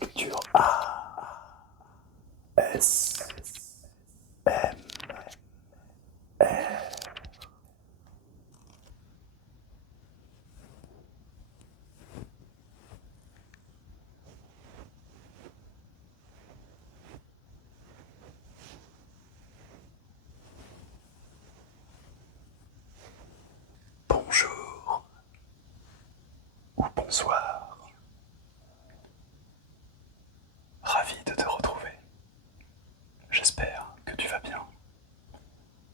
Lecture A S M R. Bonjour ou bonsoir. Ravi de te retrouver. J'espère que tu vas bien,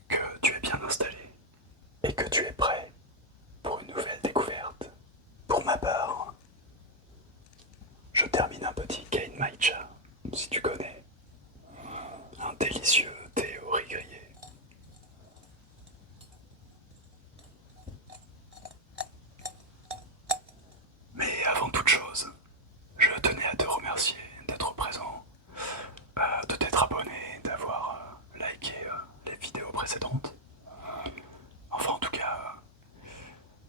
que tu es bien installé et que tu es prêt pour une nouvelle découverte. Pour ma part, je termine un petit Kain Matcha, si tu connais, un délicieux thé au riz grillé. Mais avant toute chose, je tenais à te remercier d'être présent, de t'être abonné, d'avoir liké les vidéos précédentes. Enfin, en tout cas,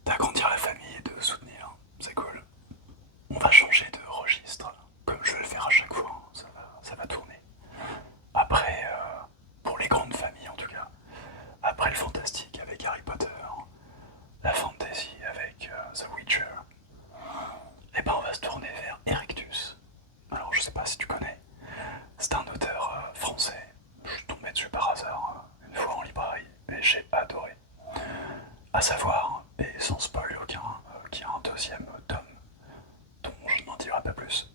d'agrandir la famille et de soutenir, c'est cool. On va changer de registre, comme je vais le faire à chaque fois, hein, ça va tourner. Après, pour les grandes familles en tout cas, après le fantastique avec Harry Potter, la fantasy avec The Witcher, et ben on va se tourner vers Erectus. Alors je sais pas si tu connais, c'est un auteur français, je suis tombé dessus par hasard une fois en librairie, et j'ai adoré. À savoir, et sans spoil aucun, qu'il y a un deuxième tome, dont je n'en dirai pas plus,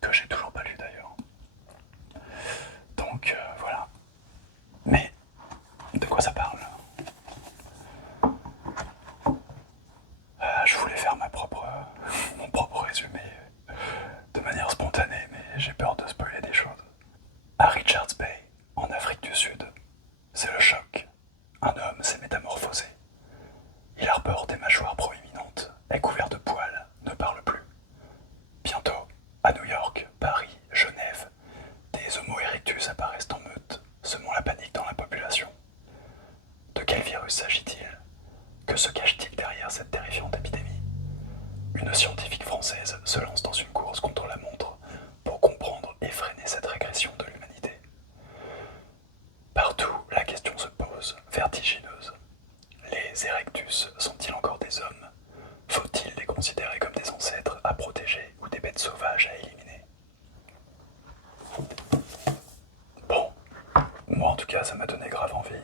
que j'ai toujours pas lu d'ailleurs. Donc voilà. Mais de quoi ça parle? Je voulais faire mon propre résumé de manière spontanée, mais j'ai peur de spoiler des choses. À Richards Bay, en Afrique du Sud, c'est le choc. Un homme s'est métamorphosé. Il arbore des mâchoires proéminentes, est couvert de poils, ne parle plus. Bientôt, à New York, Paris, Genève, des Homo erectus apparaissent en meute, semant la panique dans la population. De quel virus s'agit-il? Que se cache-t-il derrière cette terrifiante épidémie? Une scientifique française se lance dans une course contre la montre pour comprendre et freiner cette régression de l'humanité. Partout, la question se pose, vertigineuse. Les Erectus sont-ils encore des hommes? Faut-il les considérer comme des ancêtres à protéger ou des bêtes sauvages à éliminer? Bon, moi en tout cas ça m'a donné grave envie.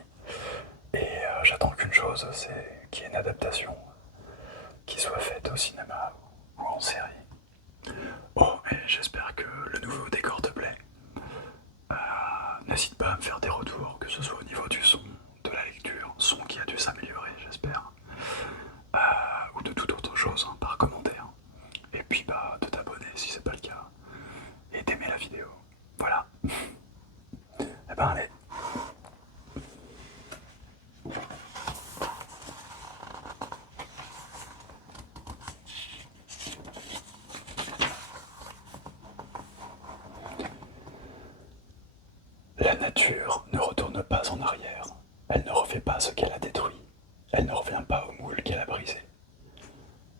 Et j'attends qu'une chose, c'est qu'il y ait une adaptation qui soit faite au cinéma ou en série. Bon, et j'espère que le nouveau décor te plaît. N'hésite pas à me faire des retours, que ce soit au niveau du son, de la lecture, son qui a dû s'améliorer, j'espère, ou de toute autre chose, hein, par commentaire. Et puis bah de t'abonner si c'est pas le cas, et d'aimer la vidéo. Voilà. Et ben allez. La nature ne retourne pas en arrière. Elle ne refait pas ce qu'elle a détruit. Elle ne revient pas au moule qu'elle a brisé.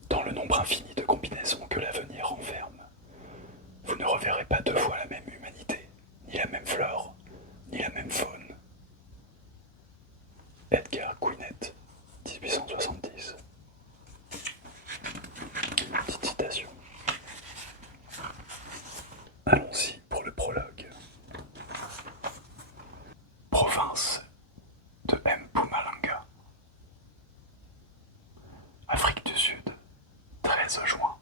Dans le nombre infini de combinaisons que l'avenir renferme, vous ne reverrez pas deux fois la même humanité, ni la même flore, ni la même faune. Edgar Quinet, 1870. Petite citation. Allons-y pour le prologue. Province de Mpumalanga, Afrique du Sud, 13 juin.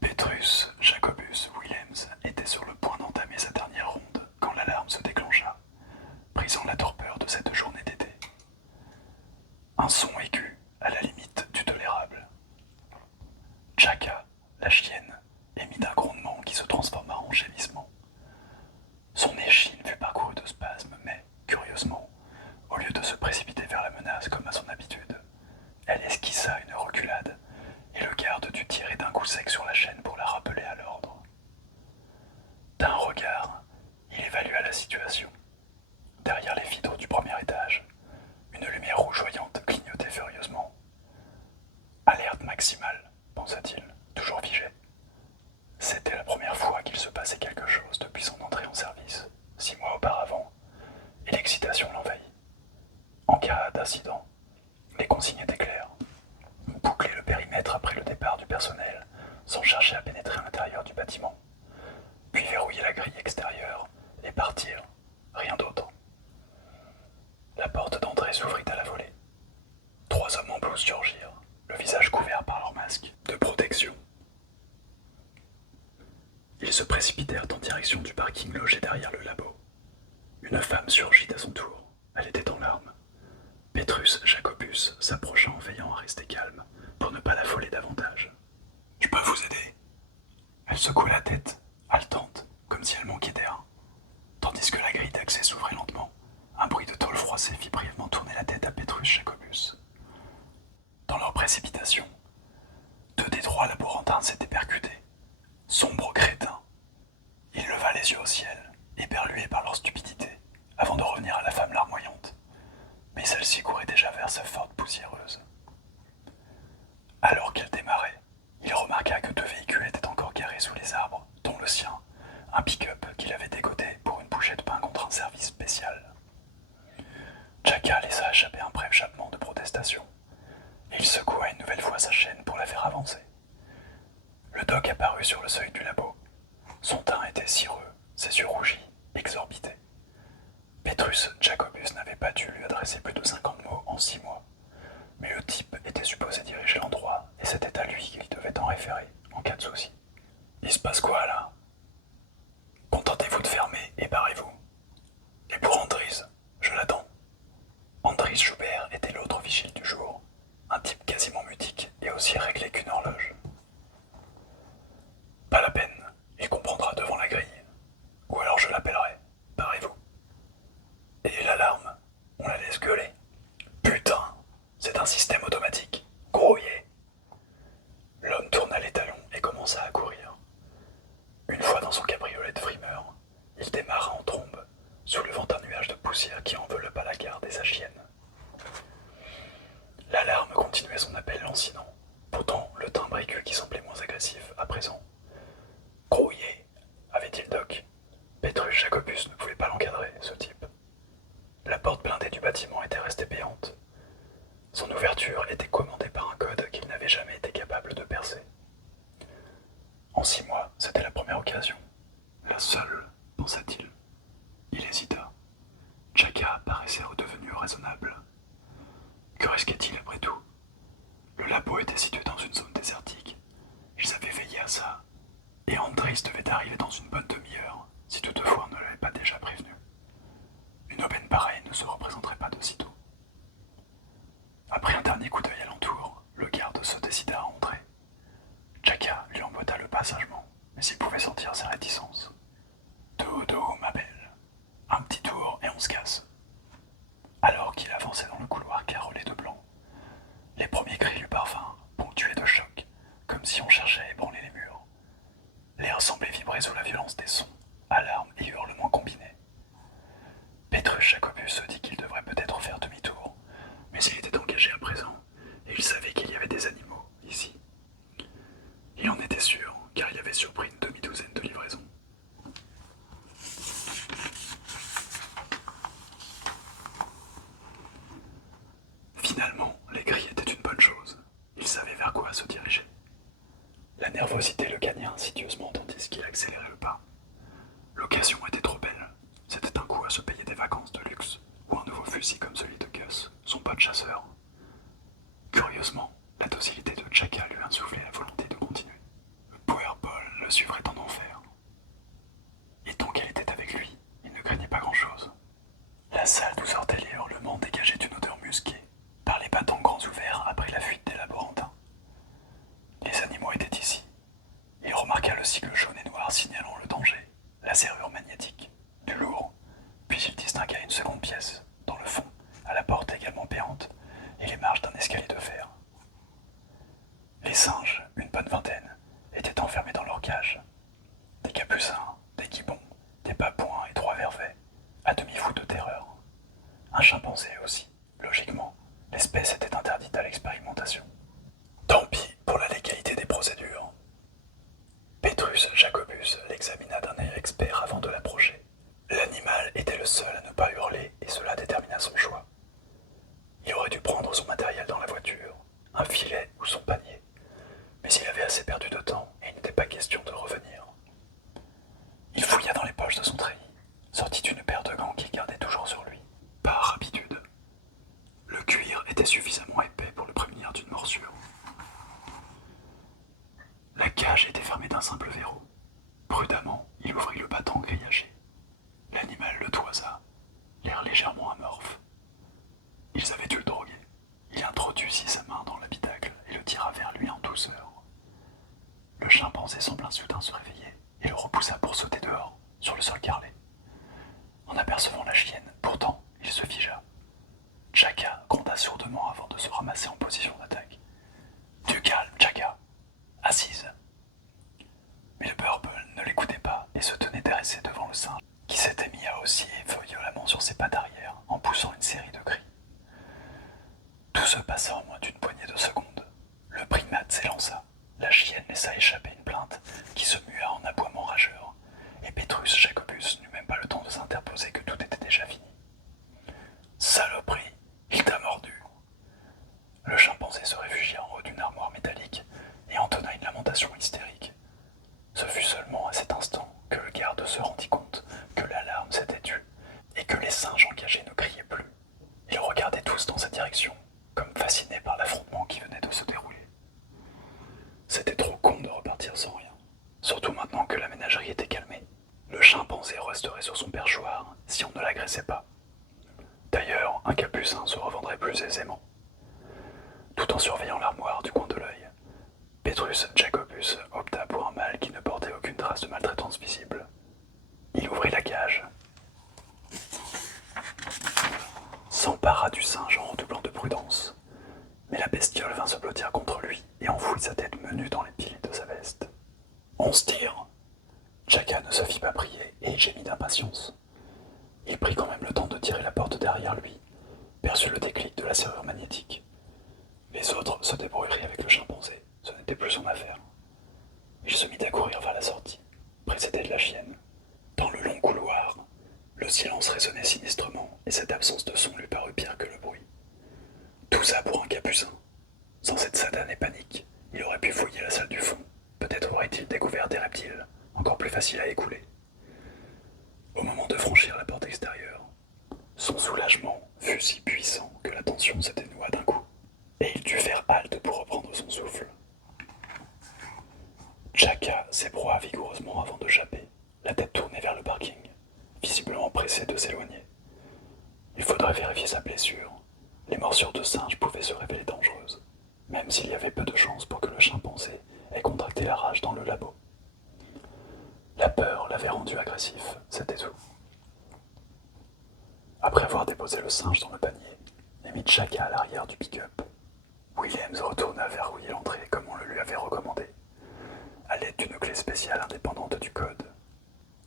Petrus Jacobus Williams était sur le point d'entamer sa dernière ronde quand l'alarme se déclencha, brisant la torpeur de cette journée d'été. Un son aigu, à la limite du tolérable. Chaka, la chienne, émit un grondement qui se transforma en gémissement. Son échine fut parcourue de spasmes, mais, curieusement, au lieu de se précipiter vers la menace comme à son habitude, elle esquissa une reculade, et le garde dut tirer d'un coup sec sur la chaîne pour la rappeler à l'ordre. D'un regard, il évalua la situation. Derrière les vitres du premier étage, une lumière rougeoyante clignotait furieusement. Alerte maximale, pensa-t-il, toujours figé. passé quelque chose depuis son entrée en service, 6 mois auparavant, et l'excitation l'envahit. En cas d'incident, les consignes étaient claires. Boucler le périmètre après le départ du personnel, sans chercher à pénétrer à l'intérieur du bâtiment, puis verrouiller la grille extérieure et partir, rien d'autre. La porte d'entrée s'ouvrit à la volée. 3 hommes en blouse surgirent, le visage couvert par leur masque de protection. Ils se précipitèrent en direction du parking logé derrière le labo. Une femme surgit à son tour. Elle était en larmes. Petrus Jacobus s'approcha en veillant à rester calme pour ne pas l'affoler davantage. « Je peux vous aider ?» Elle secoua la tête, haletante, comme si elle manquait d'air. Tandis que la grille d'accès s'ouvrait lentement, un bruit de tôle froissée fit brièvement tourner la tête à Petrus Jacobus. Dans leur précipitation, 2 des 3 laborantins s'étaient percutés. Sombre crétin. Il leva les yeux au ciel, éberlué par leur stupidité, avant de revenir à la femme larmoyante. Mais celle-ci courait déjà vers sa forte poussiéreuse. Alors qu'elle démarrait, il remarqua que 2 véhicules étaient encore garés sous les arbres, dont le sien, un pick-up qu'il avait dégoté pour une bouchée de pain contre un service spécial. Chaka laissa échapper un bref jappement de protestation. Il secoua une nouvelle fois sa chaîne pour la faire avancer. Le doc apparut sur le seuil du labo. Son teint était cireux, ses yeux rougis, exorbités. Petrus Jacobus n'avait pas dû lui adresser plus de 50 mots en 6 mois. Mais le type était supposé diriger l'endroit et c'était à lui qu'il devait en référer en cas de souci. Il se passe quoi là? Contentez-vous de fermer et barrez-vous. Et pour Andries, je l'attends. Andries Schubert était l'autre vigile du jour, un type quasiment mutique et aussi réglé qu'une horloge. Pas la peine, il comprendra devant la grille. Ou alors je l'appellerai. Barrez-vous. Et l'alarme, on la laisse gueuler. Putain, c'est un système automatique. Grouillé. L'homme tourna les talons et commença à courir. Une fois dans son cabriolet de frimeur, il démarra en trombe, soulevant un nuage de poussière qui enveloppa la garde et sa chienne. L'alarme continuait son appel lancinant, pourtant le timbre aigu qui semblait moins agressif à présent. Grouillé, avait dit le doc. Petrus Jacobus ne pouvait pas l'encadrer, ce type. La porte blindée du bâtiment était restée béante. Son ouverture était commandée par un code qu'il n'avait jamais été capable de percer. En 6 mois, c'était la première occasion. La seule, pensa-t-il. Il hésita. Chaka paraissait redevenu raisonnable. Que risquait-il après tout? Le labo était situé dans une zone désertique. Ils avaient veillé à ça. Et Andries devait arriver dans une bonne demi-heure, si toutefois on ne l'avait pas déjà prévenu. Une aubaine pareille ne se représenterait pas de sitôt. Après un dernier coup d'œil alentour, le garde se décida à entrer. Chaka lui emboîta le pas sagement, mais il pouvait sentir ses réticences. Dos, ma belle. Un petit tour et on se casse. Alors qu'il avançait dans le couloir carrelé de blanc, les premiers cris lui parvinrent, ponctués de chocs, comme si on cherchait à ébranler les murs. L'air semblait vibrer sous la violence des sons, alarmes et hurlements combinés. Petrus Jacobus se dit qu'il devrait peut-être faire demi-tour, mais il était engagé à présent, et il savait qu'il y avait des animaux ici. Il en était sûr, car il avait surpris une demi-douzaine de livraisons. Finalement, les grilles étaient une bonne chose. Il savait vers quoi se diriger. La nervosité le gagna insidieusement tandis qu'il accélérait le pas. L'occasion était trop belle. C'était un coup à se payer des vacances de luxe, ou un nouveau fusil comme celui de Gus, son pote chasseur. Curieusement, la docilité de Chaka lui insufflait la volonté de continuer. Le Powerball le suivrait en enfer. Et tant qu'elle était avec lui, il ne craignait pas grand-chose. La salle d'où sortaient les hurlements dégageait une odeur musquée, par les battants grands ouverts après la fuite des laborantins. Les animaux étaient ici. Il remarqua le sigle jaune et noir signalant le danger, la serrure magnétique, du lourd, puis il distingua une seconde pièce, dans le fond, à la porte également béante, et les marches d'un escalier de fer. Les singes, une bonne vingtaine, étaient enfermés dans leur cage. Des capucins, des gibbons, des babouins et 3 vervets, à demi fous de terreur. Un chimpanzé aussi, logiquement, l'espèce était interdite à l'expérimentation. Tant pis pour la légalité des procédures. Petrus Jacobus l'examina d'un cage était fermée d'un simple verrou. Prudemment, il ouvrit le battant grillagé. L'animal le toisa, l'air légèrement amorphe. Ils avaient dû le droguer. Il introduisit sa main dans l'habitacle et le tira vers lui en douceur. Le chimpanzé sembla soudain se réveiller et le repoussa pour sauter dehors, sur le sol carrelé. En apercevant la chienne, pourtant, il se figea. Chaka gronda sourdement avant de se ramasser en position d'attaque. « Du calme, Chaka. Assise. » Mais le Purple ne l'écoutait pas et se tenait dressé devant le singe, qui s'était mis à osciller violemment sur ses pattes arrière en poussant une série de cris. Tout se passa en moins d'une poignée de secondes. Le primate s'élança. La chienne laissa échapper une plainte qui se mua en aboiement rageur, et Petrus Jacobus n'eut même pas le temps de s'interposer que tout était déjà fini. « Saloperie, il t'a mordu !» Le chimpanzé se réfugia en haut d'une armoire métallique et entonna une lamentation hystérique. Ce fut seulement à cet instant que le garde se rendit compte que l'alarme s'était tue et que les singes engagés ne criaient plus. Ils regardaient tous dans cette direction, comme fascinés par l'affrontement qui venait de se dérouler. C'était trop con de repartir sans rien, surtout maintenant que la ménagerie était calmée. Le chimpanzé resterait sur son perchoir si on ne l'agressait pas. D'ailleurs, un capucin se revendrait plus aisément. Tout en surveillant l'armoire du coin de l'œil, Petrus Jacobus opta pour un mâle qui ne portait aucune trace de maltraitance visible. Il ouvrit la cage, s'empara du singe en redoublant de prudence, mais la bestiole vint se blottir contre lui et enfouit sa tête menue dans les plis de sa veste. « On se tire !» Chaka ne se fit pas prier et il gémit d'impatience. Il prit quand même le temps de tirer la porte derrière lui, perçut le déclic de la serrure magnétique. Les autres se débrouilleraient avec le chimpanzé, ce n'était plus son affaire. Il se mit à courir vers la sortie, précédé de la chienne. Dans le long couloir, le silence résonnait sinistrement et cette absence de son lui parut pire que le bruit. Tout ça pour un capucin. Sans cette satanée panique, il aurait pu fouiller la salle du fond. Peut-être aurait-il découvert des reptiles, encore plus faciles à écouler. Au moment de franchir la porte extérieure, son soulagement fut si puissant que la tension s'atténua d'un coup, et il dut faire halte pour reprendre son souffle. Chaka s'ébroua vigoureusement avant de japper, la tête tournée vers le parking, visiblement pressé de s'éloigner. Il faudrait vérifier sa blessure. Les morsures de singe pouvaient se révéler dangereuses, même s'il y avait peu de chances pour que le chimpanzé ait contracté la rage dans le labo. La peur l'avait rendu agressif, c'était tout. Après avoir déposé le singe dans le panier et mis Chaka à l'arrière du pick-up, Williams retourna vers où il entrait comme on le lui avait recommandé, à l'aide d'une clé spéciale indépendante du code.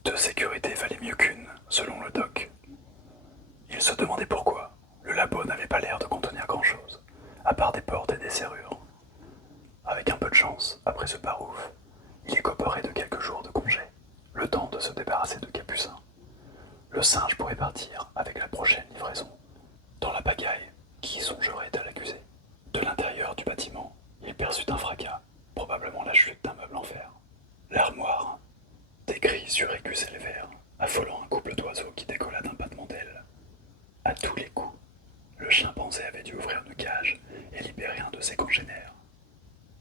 Deux sécurités valaient mieux qu'une, selon le doc. Il se demandait pourquoi. Le labo n'avait pas l'air de contenir grand-chose, à part des portes et des serrures. Avec un peu de chance, après ce parouf, il écoperait de quelques jours de congé, le temps de se débarrasser de Capucin. Le singe pourrait partir avec la prochaine livraison. Dans la pagaille, qui songerait à l'accuser? De l'intérieur du bâtiment, il perçut un fracas, probablement la chute d'un meuble en fer. L'armoire, des cris suraigus s'élevèrent, affolant un couple d'oiseaux qui décolla d'un battement d'ailes. À tous les coups, le chimpanzé avait dû ouvrir une cage et libérer un de ses congénères.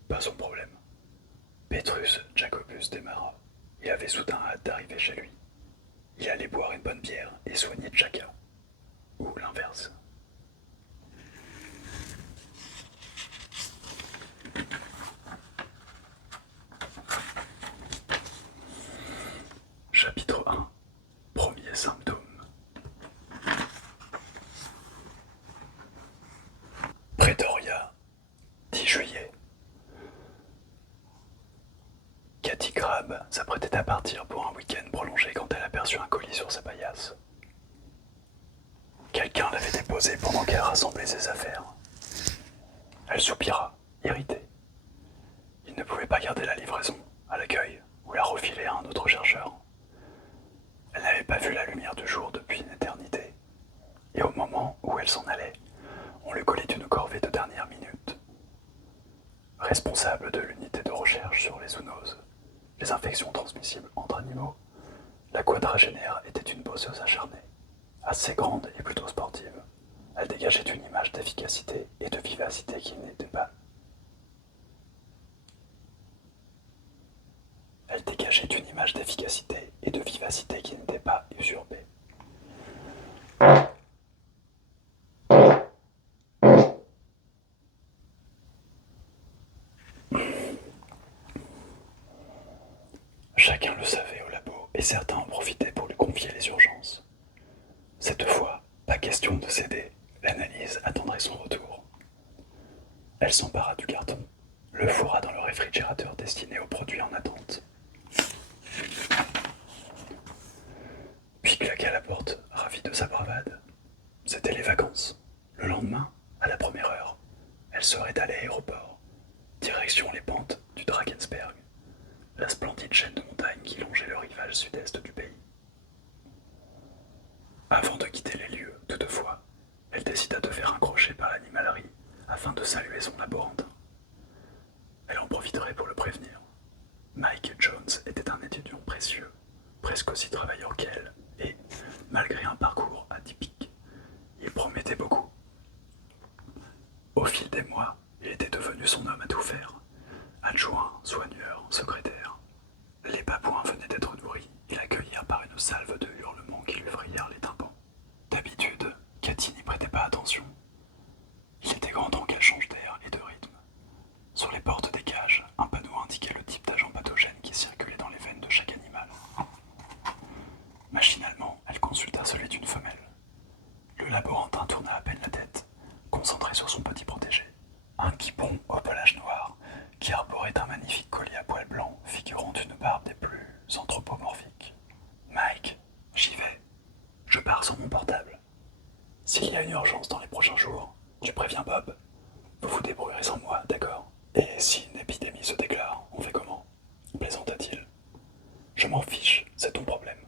Pas son problème. Petrus Jacobus démarra. Il avait soudain hâte d'arriver chez lui. Il allait boire une bonne bière et soigner Chaka. Ou l'inverse. Chapitre 1. Premier symptôme. Pretoria, 10 juillet. Cathy Crabb s'apprêtait à partir pour un week-end prolongé quand elle aperçut un colis sur sa paillasse. Quelqu'un l'avait déposé pendant qu'elle rassemblait ses affaires. Elle soupira, irritée. Il ne pouvait pas garder la livraison à l'accueil ou la refiler à un autre chercheur. Elle n'avait pas vu la lumière du jour depuis une éternité, et au moment où elle s'en allait, on lui collait une corvée de dernière minute. Responsable de l'unité de recherche sur les zoonoses, les infections transmissibles entre animaux, la quadragénaire était une bosseuse acharnée, assez grande et plutôt sportive. Elle dégageait une image d'efficacité et de vivacité qui n'était pas. Elle dégageait une image d'efficacité et de vivacité qui n'était pas usurpée. Chacun le savait au labo et certains en profitaient pour lui confier les urgences. Cette fois, pas question de céder, l'analyse attendrait son retour. Elle s'empara du carton, le fourra dans le réfrigérateur destiné aux produits en attente. Puis claqua la porte, ravie de sa bravade. C'était les vacances. Le lendemain, à la première heure, elle serait à l'aéroport, direction les pentes du Drakensberg, la splendide chaîne de montagnes qui longeait le rivage sud-est du pays. Avant de quitter les lieux, toutefois, elle décida de faire un crochet par l'animalerie afin de saluer son laborantin. Elle en profiterait pour le prévenir. Mike Jones était un étudiant précieux, presque aussi travailleur qu'elle, et, malgré un parcours atypique, il promettait beaucoup. Au fil des mois, il était devenu son homme à tout faire. Adjoint, soigneur, secrétaire. Les babouins venaient d'être nourris et l'accueillirent par une salve de hurlements qui lui frayèrent les tympans. D'habitude, Cathy n'y prêtait pas attention. Il était grand temps qu'elle change d'air et de rythme. Sur les portes des cages, un panneau indiquait le type d'agent pathogène qui circulait dans les veines de chaque animal. Machinalement, elle consulta celui d'une femelle. Le laborantin tourna à peine la tête, concentré sur son petit protégé. Un quippon au pelage noir, qui arborait un magnifique collier à poils blancs figurant une barbe des plus anthropomorphiques. Mike, j'y vais. Je pars sans mon portable. S'il y a une urgence dans les prochains jours, tu préviens Bob. Vous vous débrouillerez sans moi, d'accord? Et si une épidémie se déclare, on fait comment? Plaisanta-t-il. Je m'en fiche, c'est ton problème.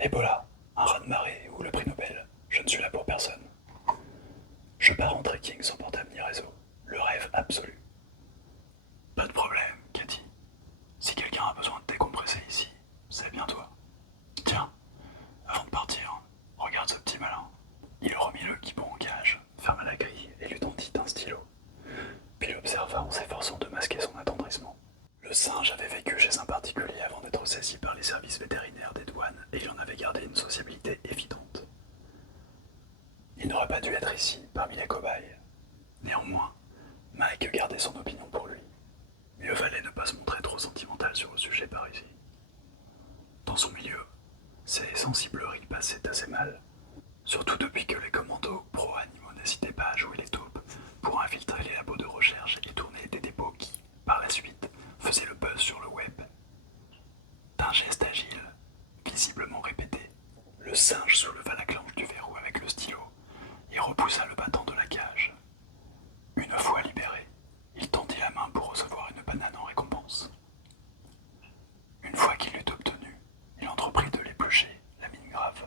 Ebola, un raz-de-marée ou le prix Nobel, je ne suis là pour personne. Je pars en trekking sans portable ni réseau. Le rêve absolu. Pas de problème, Cathy. Si quelqu'un a besoin de décompresser ici, c'est bien toi. Tiens, avant de partir, regarde ce petit malin. Il remit le quippon en cage, ferma la grille et lui tendit un stylo. Puis l'observa en s'efforçant de masquer son attendrissement. Le singe avait vécu chez un particulier avant d'être saisi par les services vétérinaires des douanes et il en avait gardé une sociabilité évidente. Il n'aurait pas dû être ici, parmi les cobayes. Néanmoins, Mike gardait son opinion pour lui. Mieux valait ne pas se montrer trop sentimental sur le sujet par ici. Dans son milieu, ces sensibleries passaient assez mal, surtout depuis que les commandos pro-animaux n'hésitaient pas à jouer les taupes pour infiltrer les labos de recherche et tourner des dépôts qui, par la suite, faisaient le buzz sur le web. D'un geste agile, visiblement répété, le singe souleva la clenche du verrou avec le stylo et repoussa le battant de la cage. Une fois libéré, il tendit la main pour recevoir une banane en récompense. Une fois qu'il l'eut obtenue, il entreprit de l'éplucher, la mine grave.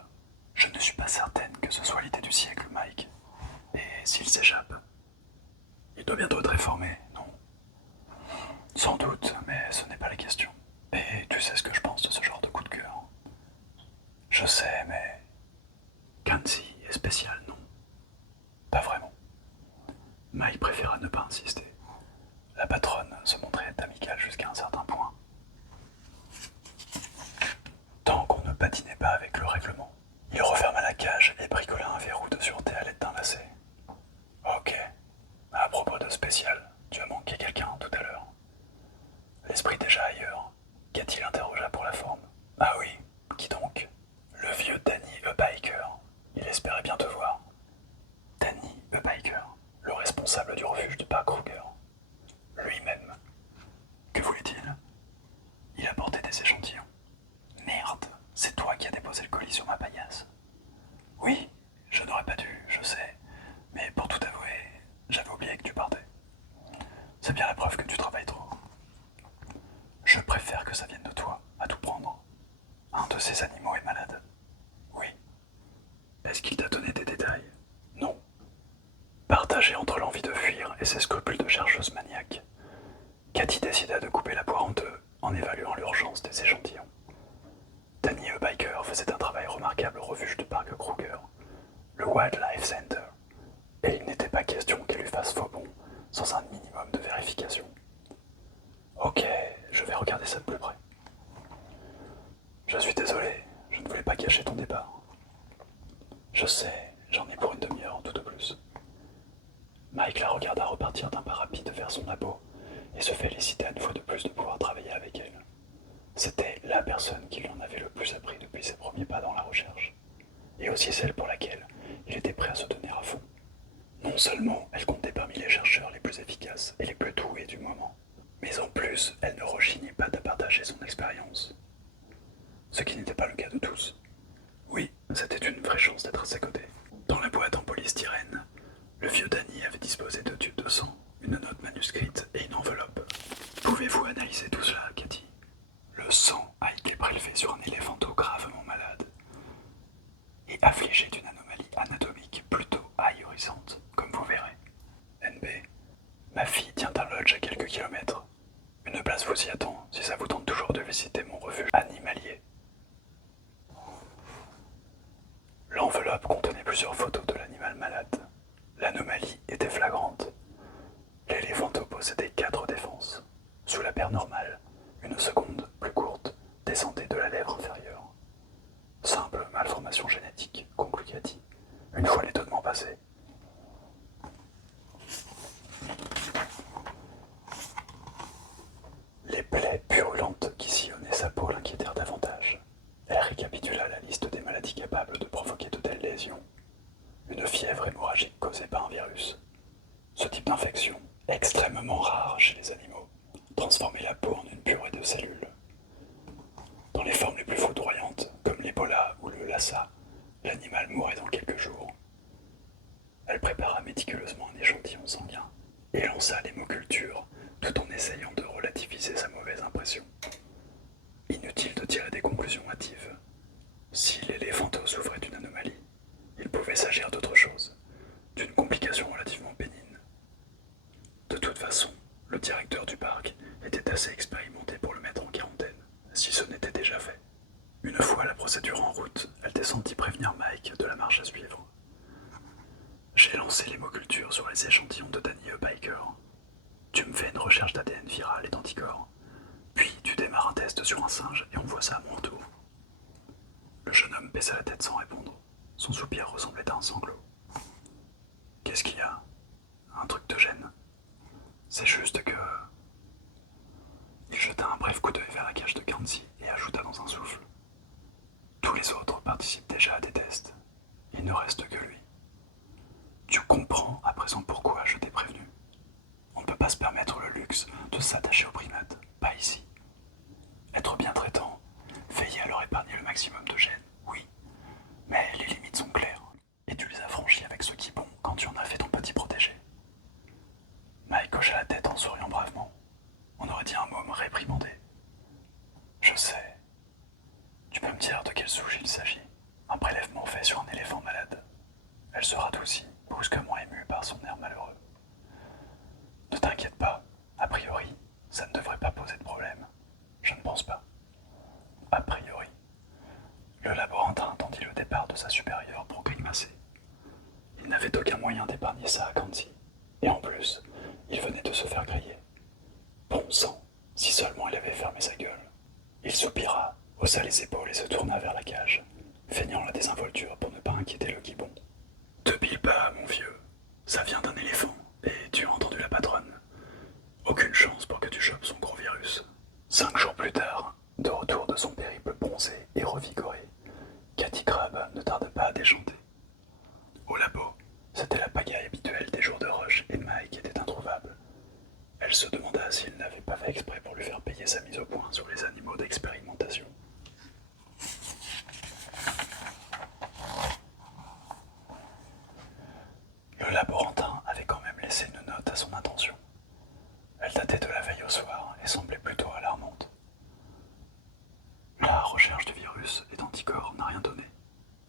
Je ne suis pas certaine que ce soit l'idée du siècle, Mike. Et s'il s'échappe, il doit bientôt être réformé, non? Sans doute, mais ce n'est pas la question. Et tu sais ce que je pense de ce genre de coup de cœur. Je sais, mais... Kanzi est spécial, non? Pas vraiment. Mike préféra ne pas insister. La patronne se montrait amicale jusqu'à un certain point. Tant qu'on ne patinait pas avec le règlement. Il referma la cage et bricola un verrou de sûreté à l'aide d'un lacet. Ok. À propos de spécial, tu as manqué quelqu'un tout à l'heure. L'esprit déjà ailleurs, Cathy l'interrogea pour la forme. Ah oui, qui donc? Le vieux Danny Biker. Il espérait bien te voir. Danny Biker, le responsable du refuge de Park Kruger. Lui-même. Que voulait-il? Il apportait des échantillons. Merde, c'est toi qui as déposé le colis sur ma paillasse. Oui, je n'aurais pas dû, je sais. Mais pour tout avouer, j'avais oublié que tu partais. C'est bien la preuve que tu travailles trop. Je préfère que ça vienne de toi, à tout prendre. Un de ces animaux est malade. Oui. Est-ce qu'il t'a donné des détails? Non. Partagé entre l'envie de fuir et ses scrupules de chercheuse maniaque, Cathy décida de couper la poire en deux en évaluant l'urgence des échantillons. Danny Biker faisait un travail remarquable au refuge de Park Kruger, le Wildlife Center, et il n'était pas question qu'il lui fasse faux bond sans un minimum de vérification. Ok, je vais regarder ça de plus près. Je suis désolé, je ne voulais pas gâcher ton départ. Je sais, j'en ai pour une demi-heure tout au plus. Mike la regarda repartir d'un pas rapide vers son labo et se félicita une fois de plus de pouvoir travailler avec elle. C'était la personne qui lui en avait le plus appris depuis ses premiers pas dans la recherche, et aussi celle pour laquelle il était prêt à se donner à fond. Non seulement elle comptait parmi les chercheurs les plus efficaces et les plus doués du moment, mais en plus elle ne rechignait pas à partager son expérience. Ce qui n'était pas le cas de tous. Oui, c'était une vraie chance d'être à ses côtés. Dans la boîte en polystyrène, le vieux Danny avait disposé de tubes de sang, une note manuscrite et une enveloppe. Pouvez-vous analyser tout cela, Cathy? Le sang a été prélevé sur un éléphanteau gravement malade et affligé d'une anomalie anatomique plutôt ahurissante, comme vous verrez. NB, ma fille tient un lodge à quelques kilomètres. Une place vous y attend si ça vous tente toujours de visiter mon refuge animalier. L'enveloppe contenait plusieurs photos de l'animal malade. L'anomalie était flagrante. L'éléphanteau possédait 4 défenses. Sous la paire normale, une seconde, plus courte, descendait de la lèvre inférieure. Simple malformation génétique, conclut Cathy, une fois l'étonnement passé. Les plaies purulentes qui sillonnaient sa peau l'inquiétèrent davantage. Elle récapitula la liste des maladies capables de provoquer de telles lésions. Une fièvre hémorragique causée par un virus. Ce type d'infection, extrêmement rare chez les animaux, transformait la peau en une purée de cellules. Dans les formes les plus foudroyantes, comme l'Ebola ou le Lassa, l'animal mourait dans quelques jours. Elle prépara méticuleusement un échantillon sanguin et lança l'hémoculture tout en essayant de relativiser sa mauvaise impression. Inutile de tirer des conclusions hâtives. Si l'éléphanteau souffrait d'une anomalie, il pouvait s'agir d'autre chose, d'une complication relativement bénigne. De toute façon, le directeur du parc était assez expérimenté pour le mettre en quarantaine, si ce n'était déjà fait. Une fois la procédure en route, elle descendit prévenir Mike de la marche à suivre. J'ai lancé l'hémoculture sur les échantillons de Danny Biker. Tu me fais une recherche d'ADN viral et d'anticorps. Puis tu démarres un test sur un singe et on voit ça à mon retour. Le jeune homme baissa la tête sans répondre. Son soupir ressemblait à un sanglot. Qu'est-ce qu'il y a? Un truc te gêne? C'est juste que... Il jeta un bref coup d'œil vers la cage de Kanzi et ajouta dans un souffle. Tous les autres participent déjà à des tests. Il ne reste que lui. Tu comprends à présent pourquoi je t'ai prévenu. On ne peut pas se permettre le luxe de s'attacher aux primates, pas ici. Être bien traitant, veiller à leur épargner le maximum de gènes, oui. Mais les limites sont claires, et tu les as franchies avec ce qui est bon quand tu en as fait ton petit protégé. Mike hocha la tête en souriant bravement. On aurait dit un môme réprimandé. Je sais. Tu peux me dire de quelle souche il s'agit? Un prélèvement fait sur un éléphant malade. Elle se radoucit, brusquement émue par son air malheureux. Ne t'inquiète pas, a priori, ça ne devrait pas poser de problème. Je ne pense pas. A priori. Le laborantin attendit le départ de sa supérieure pour grimacer. Il n'avait aucun moyen d'épargner ça à Kanzi. Et en plus, il venait de se faire griller. Bon sang, si seulement il avait fermé sa gueule. Il soupira, haussa les épaules et se tourna vers la cage, feignant la désinvolture pour ne pas inquiéter le gibbon. Te pile pas, mon vieux. Ça vient d'un éléphant, et tu as entendu la patronne. Aucune chance pour que tu chopes son gros virus. 5 jours plus tard, de retour de son périple bronzé et revigoré, Cathy Crabb ne tarda pas à déchanter. Au labo, c'était la pagaille habituelle des jours de rush et Mike était introuvable. Elle se demanda s'il n'avait pas fait exprès pour lui faire payer sa mise au point sur les animaux d'expérimentation. Le laborantin avait quand même laissé une note à son intention. Elle datait de la veille au soir et semblait plutôt alarmante. La recherche de virus et d'anticorps n'a rien donné.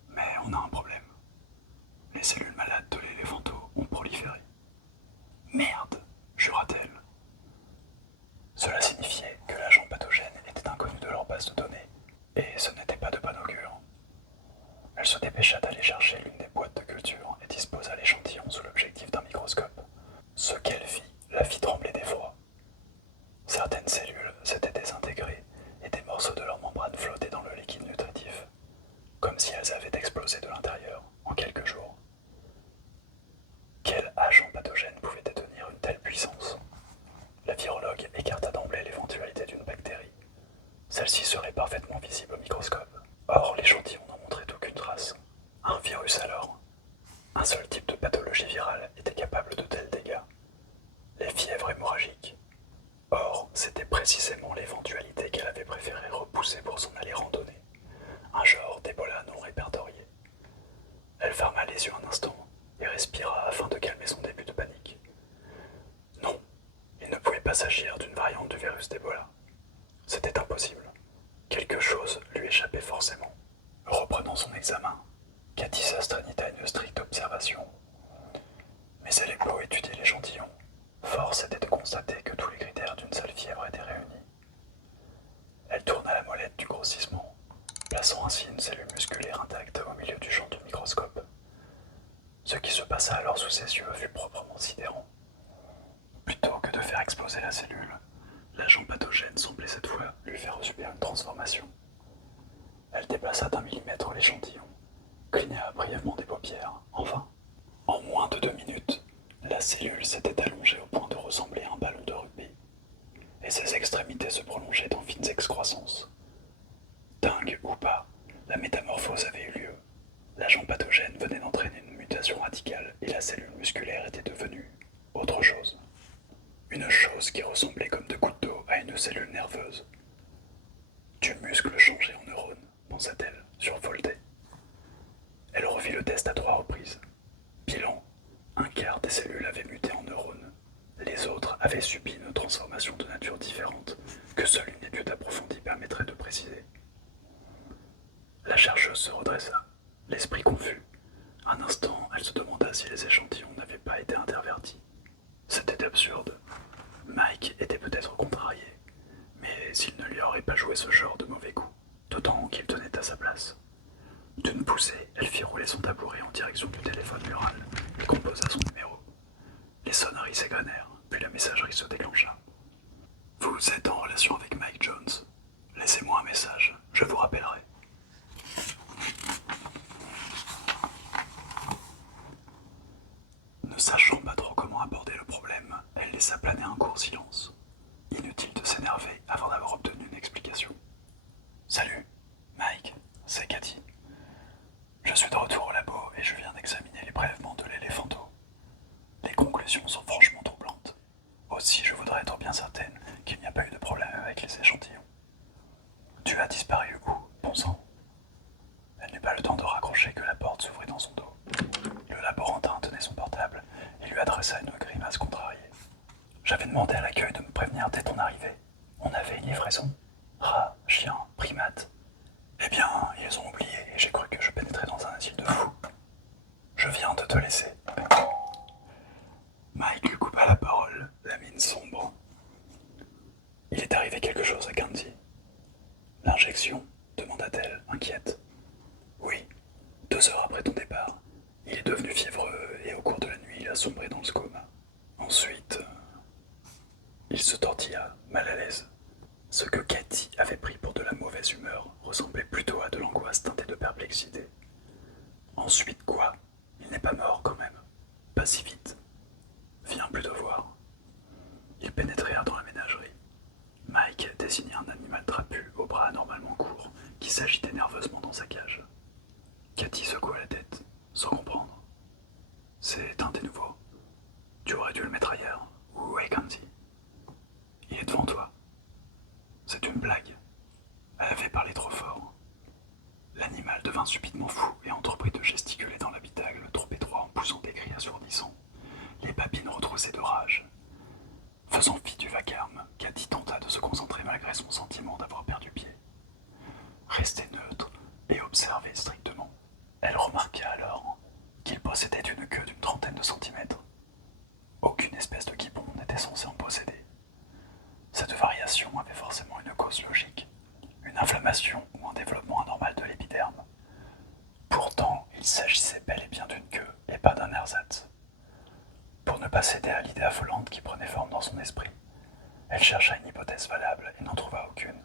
Mais on a un problème. Les cellules malades de l'éléphanteau ont proliféré. Merde, jura-t-elle. Cela signifiait que l'agent pathogène était inconnu de leur base de données Celle-ci serait parfaitement visible au microscope. Or, l'échantillon n'en montrait aucune trace. Un virus alors? Un seul type de pathologie virale était capable de tels dégâts. Les fièvres hémorragiques. Or, c'était précisément l'éventualité qu'elle avait préféré repousser pour s'en aller randonner. Un genre d'Ebola non répertorié. Elle ferma les yeux un instant et respira afin de calmer son début de panique. Non, il ne pouvait pas s'agir d'une variante du virus d'Ebola. C'était impossible. Quelque chose lui échappait forcément. Reprenant son examen, Cathy s'astreignit à une stricte observation. Mais elle est beau étudier l'échantillon. Force était de constater que tous les critères d'une seule fièvre étaient réunis. Elle tourna la molette du grossissement, plaçant ainsi une cellule musculaire intacte au milieu du champ du microscope. Ce qui se passa alors sous ses yeux fut proprement sidérant. Plutôt que de faire exploser la cellule, l'agent pathogène semblait cette fois lui faire subir une transformation. Elle déplaça d'1 millimètre l'échantillon, cligna brièvement des paupières, enfin. En moins de 2 minutes, la cellule s'était allongée au point de ressembler à un ballon de rugby, et ses extrémités se prolongeaient en fines excroissances. Dingue ou pas, la métamorphose avait eu lieu. L'agent pathogène venait d'entraîner une mutation radicale et la cellule musculaire était devenue autre chose. Une chose qui ressemblait comme 2 gouttes d'eau à une cellule nerveuse. Du muscle changé en neurone, pensa-t-elle, survoltée. Elle refit le test à 3 reprises. Bilan, un quart des cellules avaient muté en neurones. Les autres avaient subi une transformation de nature différente que seule une étude approfondie permettrait de préciser. La chercheuse se redressa, l'esprit confus. Un instant, elle se demanda si les échantillons n'avaient pas été intervertis. C'était absurde. Mike était peut-être contrarié, mais s'il ne lui aurait pas joué ce genre de mauvais coup, d'autant qu'il tenait à sa place. D'une poussée, elle fit rouler son tabouret en direction du téléphone mural et composa son numéro. Les sonneries s'égrenèrent, puis la messagerie se déclencha. Vous êtes en relation avec Mike Jones. Laissez-moi un message, je vous rappellerai. Ne sachant pas trop comment aborder le problème, elle laissa planer un court silence. Inutile de s'énerver avant d'avoir obtenu une explication. Salut, Mike, c'est Cathy. Je suis de retour au labo et je viens d'examiner les prélèvements de l'éléphanto. Les conclusions sont franchement troublantes. Aussi, je voudrais être bien certaine qu'il n'y a pas eu de problème avec les échantillons. Tu as disparu où, bon sang? Elle n'eut pas le temps de raccrocher que la porte s'ouvrit dans son dos. Le laborantin tenait son portable et lui adressa une grimace contrariée. J'avais demandé à l'accueil de me prévenir dès ton arrivée. On avait une livraison. Rat, chien, primate. Eh bien, ils ont oublié et j'ai cru que je pénétrais dans un asile de fous. Je viens de te laisser. Mike lui coupa la parole, la mine sombre. Il est arrivé quelque chose à Candy. L'injection, demanda-t-elle, inquiète. Oui, 2 heures après ton départ. Il est devenu fiévreux et au cours de la nuit, il a sombré dans le coma. Ensuite, il se tortilla, mal à l'aise. Ce que Cathy avait pris pour de la mauvaise humeur ressemblait plutôt à de l'angoisse teintée de perplexité. Ensuite quoi? Il n'est pas mort quand même. Pas si vite. Viens plutôt voir. Ils pénétrèrent dans la ménagerie. Mike désigna un animal trapu aux bras anormalement courts qui s'agitait nerveusement dans sa cage. Cathy secoua la tête, sans comprendre. C'est un des nouveaux. Tu aurais dû le mettre ailleurs. Où est Candy? Il est devant toi. C'est une blague. Elle avait parlé trop fort. L'animal devint subitement fou et entreprit de gesticuler dans l'habitacle trop étroit en poussant des cris assourdissants. Les babines retroussaient de rage. Faisant fi du vacarme, Cathy tenta de se concentrer malgré son sentiment d'avoir perdu pied. Rester neutre et observer strictement. Elle remarqua alors qu'il possédait une queue d'une 30aine de centimètres. Aucune espèce de gibbon n'était censée en posséder. Cette variation avait forcément une cause logique, une inflammation ou un développement anormal de l'épiderme. Pourtant, il s'agissait bel et bien d'une queue et pas d'un ersatz. Pour ne pas céder à l'idée affolante qui prenait forme dans son esprit, elle chercha une hypothèse valable et n'en trouva aucune.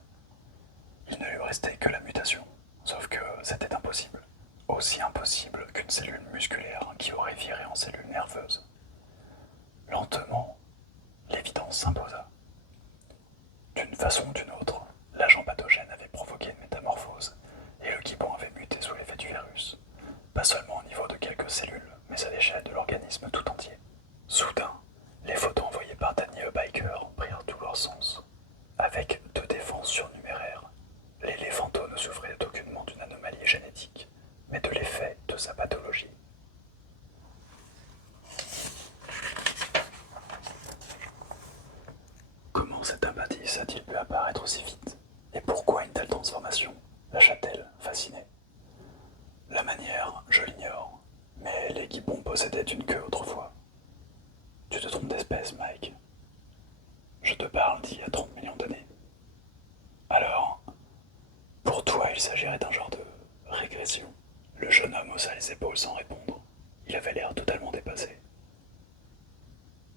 Il ne lui restait que la mutation, sauf que c'était impossible. Aussi impossible qu'une cellule musculaire qui aurait viré en cellule nerveuse. Lentement, l'évidence s'imposa. D'une façon ou d'une autre, l'agent pathogène aussi vite? Et pourquoi une telle transformation lâcha-t-elle, fascinée? La manière, je l'ignore, mais les gibbons possédaient une queue autrefois. Tu te trompes d'espèce, Mike. Je te parle d'il y a 30 millions d'années. Alors, pour toi, il s'agirait d'un genre de régression. Le jeune homme haussa les épaules sans répondre. Il avait l'air totalement dépassé.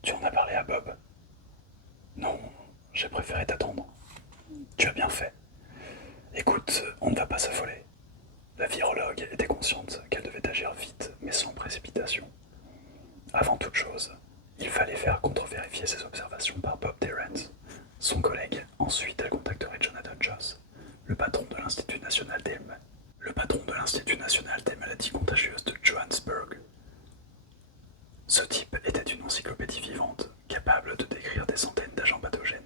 Tu en as parlé à Bob? Non, j'ai préféré t'attendre. Tu as bien fait. Écoute, on ne va pas s'affoler. La virologue était consciente qu'elle devait agir vite, mais sans précipitation. Avant toute chose, il fallait faire contre-vérifier ses observations par Bob Terrence, son collègue. Ensuite, elle contacterait Jonathan Joss, le patron de l'Institut national des maladies contagieuses de Johannesburg. Ce type était une encyclopédie vivante, capable de décrire des centaines d'agents pathogènes.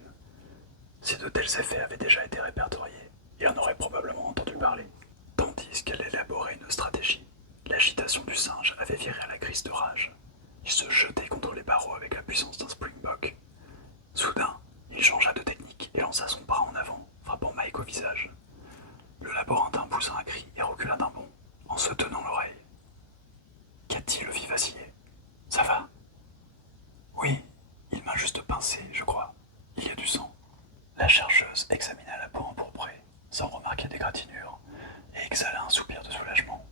Si de tels effets avaient déjà été répertoriés, il en aurait probablement entendu parler. Tandis qu'elle élaborait une stratégie, l'agitation du singe avait viré à la crise de rage. Il se jetait contre les barreaux avec la puissance d'un springbok. Soudain, il changea de technique et lança son bras en avant, frappant Mike au visage. Le laborantin poussa un cri et recula d'un bond, en se tenant l'oreille. Cathy le vit vaciller. Ça va? Oui, il m'a juste pincé, je crois. Il y a du sang. La chercheuse examina la peau empourprée, sans remarquer d'égratignure, et exhala un soupir de soulagement.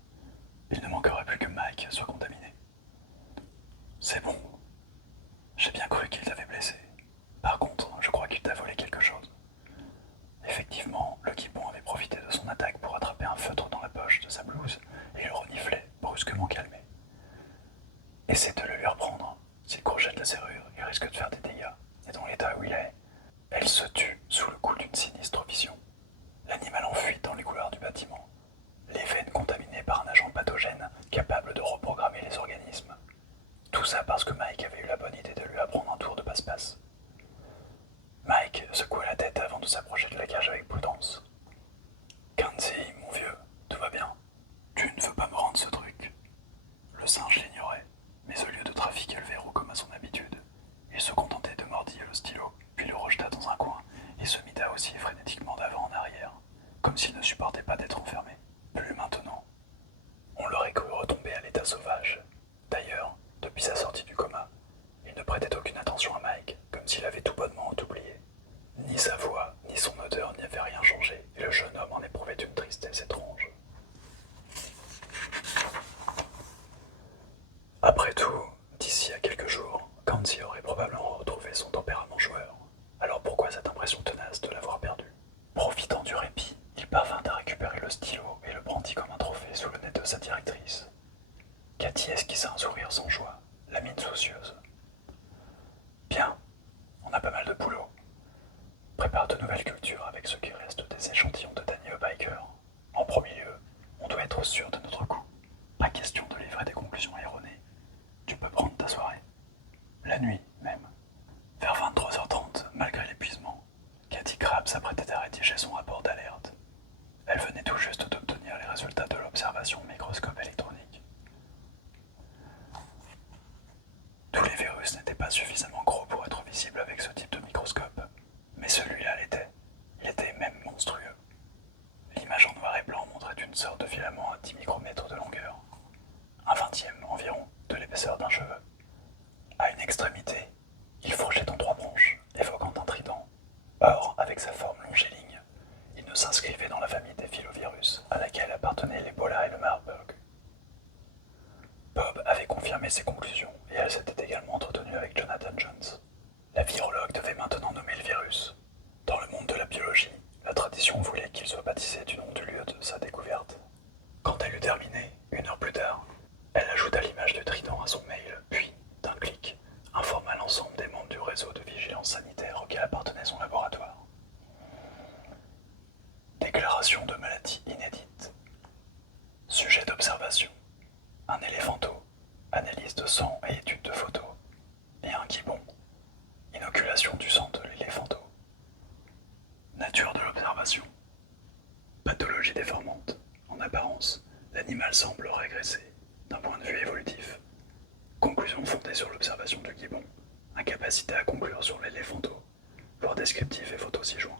Il ne manquerait plus que Mike soit contaminé. C'est bon. J'ai bien cru qu'il t'avait blessé. Par contre, je crois qu'il t'a volé quelque chose. Effectivement, le gibbon avait profité de son attaque pour attraper un feutre dans la poche de sa blouse et le reniflait, brusquement calmé. Essaie de le lui reprendre. S'il crochette la serrure, il risque de faire des dégâts. Et dans l'état où il est, elle se tut sous le coup d'une sinistre vision. L'animal enfuit dans les couloirs du bâtiment, les veines contaminées par un agent pathogène capable de reprogrammer les organismes. Tout ça parce que Mike avait eu la bonne idée de lui apprendre un tour de passe-passe. Mike secoua la tête avant de s'approcher de la cage avec prudence. Kanzi, mon vieux, tout va bien. Tu ne veux pas me rendre ce truc. Le singe l'ignorait, mais au lieu de trafiquer le verrou comme à son habitude, il se contentait de mordiller le stylo, puis le rejeta dans un coin et se mit à osciller frénétiquement d'avant en arrière, comme s'il ne supportait pas d'être enfermé. Plus maintenant. On l'aurait cru retomber à l'état sauvage. D'ailleurs, depuis sa sortie du coma, il ne prêtait aucune attention à Mike, comme s'il avait tout bonnement oublié. Ni sa voix, ni son odeur n'y avaient rien changé, et le jeune homme en éprouvait une tristesse étrange. Après tout, d'ici à quelques jours, Kanzi aurait probablement retrouvé son tempérament joueur. Alors pourquoi cette impression tenace de l'avoir perdu? Profitant du répit, il parvint à récupérer le stylo et le brandit comme un trophée sous le nez de sa directrice. Cathy esquissa un sourire sans joie, la mine soucieuse. Bien, on a pas mal de boulot. Prépare de nouvelles cultures avec ce qui reste des échantillons de Danny Biker. En premier lieu, on doit être sûr de notre coup. Pas question de livrer des conclusions erronées. Tu peux prendre ta soirée. La nuit, même. Vers 23h30, malgré l'épuisement, Cathy Crabb s'apprêtait à rédiger son rapport d'alerte. Elle venait tout juste d'obtenir les résultats de l'observation au microscope électronique. Tous les virus n'étaient pas suffisamment gros pour être visibles avec ce type de microscope, mais celui-là l'était. Il était même monstrueux. L'image en noir et blanc montrait une sorte de filament à 10 micromètres de longueur, un vingtième environ de l'épaisseur d'un cheveu. À une extrémité, il fourchait en 3 branches, évoquant un trident. Or, avec sa forme longiligne, il ne s'inscrivait dans la famille des filovirus, à laquelle appartenaient l'Ebola et le Marburg. Bob avait confirmé ses conclusions, et elle s'était également entretenue avec Jonathan Jones. La virologue devait maintenant nommer le virus. Dans le monde de la biologie, la tradition voulait qu'il soit baptisé du nom du lieu de sa découverte. Quand elle eut terminé, 1 heure plus tard, elle ajouta l'image du trident à son mail, puis, d'un clic, informa l'ensemble des membres du réseau de vigilance sanitaire auquel appartenait son laboratoire. Déclaration de maladie inédite. Sujet d'observation. Un éléphanto. Analyse de sang et étude de photos. Et un gibbon. Inoculation du sang de l'éléphanto. Nature de l'observation. Pathologie déformante. En apparence, l'animal semble régresser, d'un point de vue évolutif. Conclusion fondée sur l'observation du gibbon. Incapacité à conclure sur l'éléphanto, voire descriptif et photo ci-joint.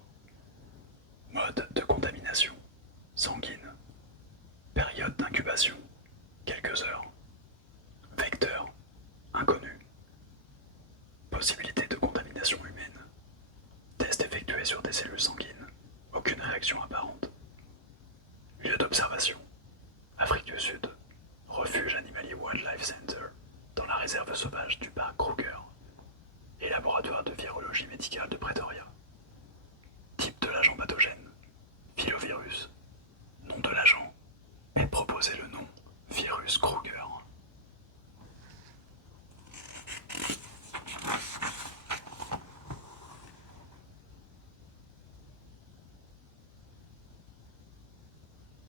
Aucune réaction apparente. Lieu d'observation. Afrique du Sud. Refuge Animalier Wildlife Center, dans la réserve sauvage du parc Kruger. Et laboratoire de virologie médicale de Pretoria. Type de l'agent pathogène.